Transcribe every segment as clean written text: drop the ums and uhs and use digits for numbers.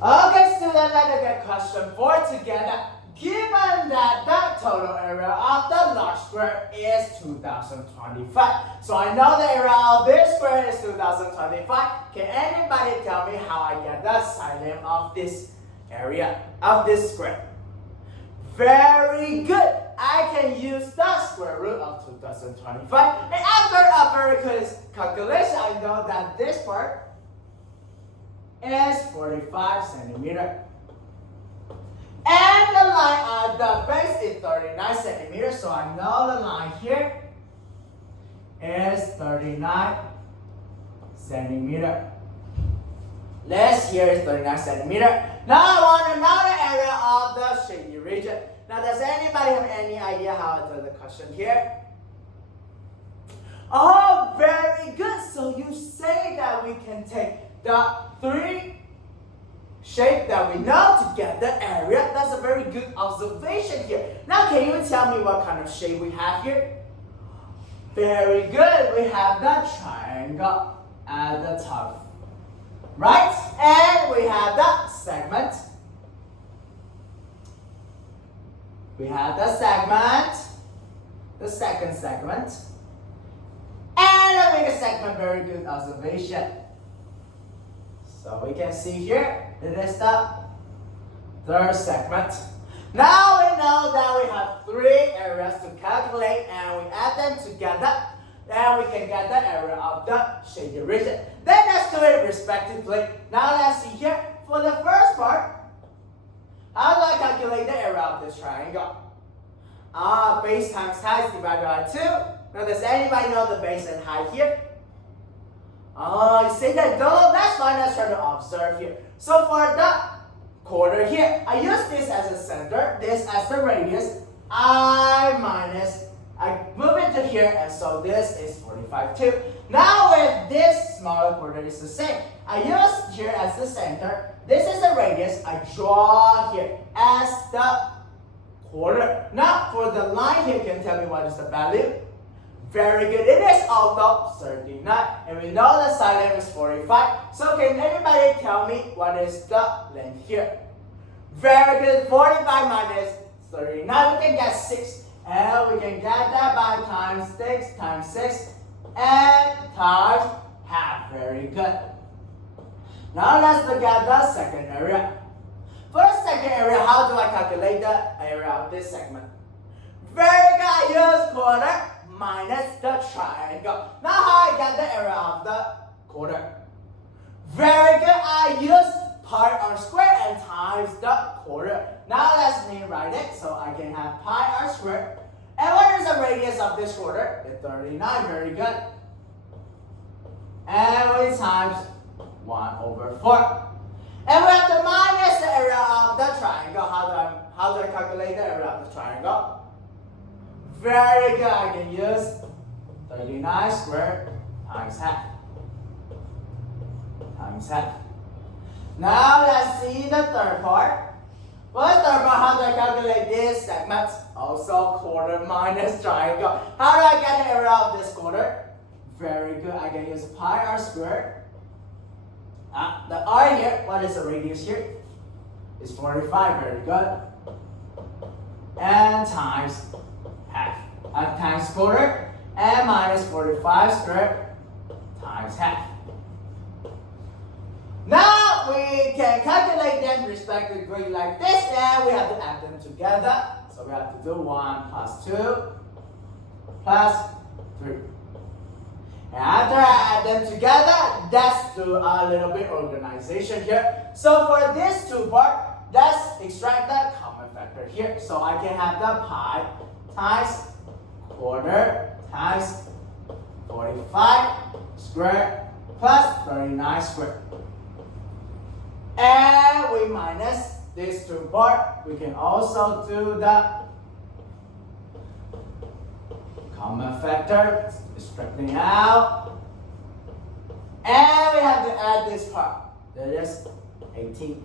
Okay, students, let's get question 4 together. Given that the total area of the large square is 2025, so I know the area of this square is 2025. Can anybody tell me how I get the side length of this area, of this square? Very good. I can use the square root of 2025. And after a very quick calculation, I know that this part is 45 centimeters. And the line on the base is 39 centimeters. So I know the line here is 39 centimeters. This here is 39 centimeters. Now I want to know the area of the shady region. Now does anybody have any idea how to do the question here? Oh, very good. So you say that we can take the 3 shape that we know to get the area. That's a very good observation here. Now can you tell me what kind of shape we have here? Very good. We have the triangle at the top. Right? And we have the segment. We have the segment. The second segment. And the bigger segment. Very good observation. So we can see here, it is the third segment. Now we know that we have 3 areas to calculate and we add them together. Then we can get the area of the shaded region. Then let's do it respectively. Now let's see here. For the first part, how do I calculate the area of this triangle? Base times height divided by 2. Now does anybody know the base and height here? You say that no, that's fine. Let's try to observe here. So for the quarter here, I use this as a center, this as the radius. I move it to here, and so this is 45 too. Now with this smaller quarter is the same. I use here as the center. This is the radius. I draw here as the quarter. Now for the line here, can you tell me what is the value? Very good. It is also 39. And we know the side length is 45. So can anybody tell me what is the length here? Very good. 45 minus 39. We can get 6. And we can get that by times 6 times 6 and times half. Very good. Now let's look at the second area. For the second area, how do I calculate the area of this segment? Very good. I use quarter minus the triangle. Now how I get the area of the quarter? Very good. I use pi r squared and times the quarter. Now let's rewrite it so I can have pi r squared. And what is the radius of this quarter? It's 39. Very good. And we times 1 over 4. And we have to minus the area of the triangle. How do I calculate the area of the triangle? Very good. I can use 39 squared times half. Times half. Now let's see the third part. For the third part, how do I calculate this segment? Also quarter minus triangle. How do I get the area of this quarter? Very good. I can use pi r squared. The r here, what is the radius here? It's 45. Very good. And times half. Times quarter and minus 45 squared times half. Now we can calculate them respectively like this, and we have to add them together. So we have to do 1 plus 2 plus 3. And after I add them together, let's do a little bit organization here. So for this 2 part, let's extract the common factor here. So I can have the pi times quarter times 45 squared plus 39 squared. And we minus these 2 parts. We can also do the common factor, extracting out. And we have to add this part. That is 18.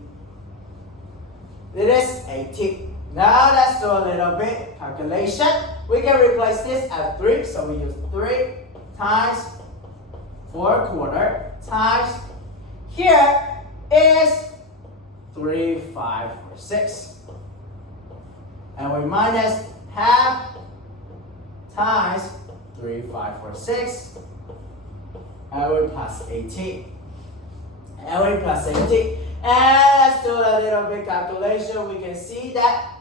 It is 18. Now let's do a little bit calculation. We can replace this as 3. So we use 3 times 4 quarter times here is 3, 5, or 6. And we minus half times 3, 5, or 6. And we plus 18. And we plus 18. And let's do a little bit calculation. We can see that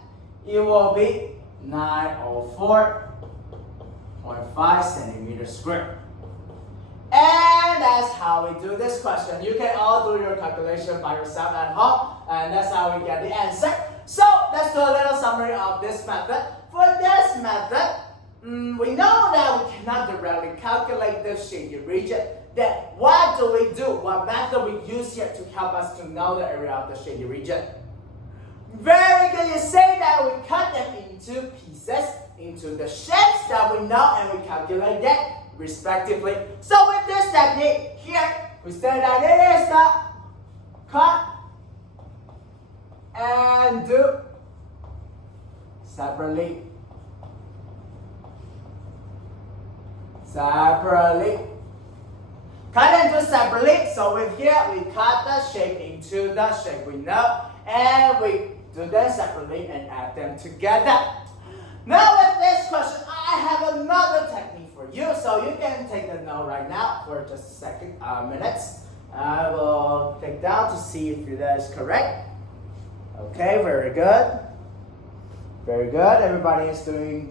it will be 904.5 centimeters squared. And that's how we do this question. You can all do your calculation by yourself at home. And that's how we get the answer. So let's do a little summary of this method. For this method, we know that we cannot directly calculate the shady region. Then what do we do? What method we use here to help us to know the area of the shady region? Very good. You say that we cut them into pieces, into the shapes that we know, and we calculate that respectively. So with this technique here, we say that it is the cut and do separately. Cut and do separately. So with here, we cut the shape into the shape we know, and we do them separately and add them together. Now with this question, I have another technique for you. So you can take the note right now for just minutes. I will take down to see if that is correct. Okay, very good. Very good. Everybody is doing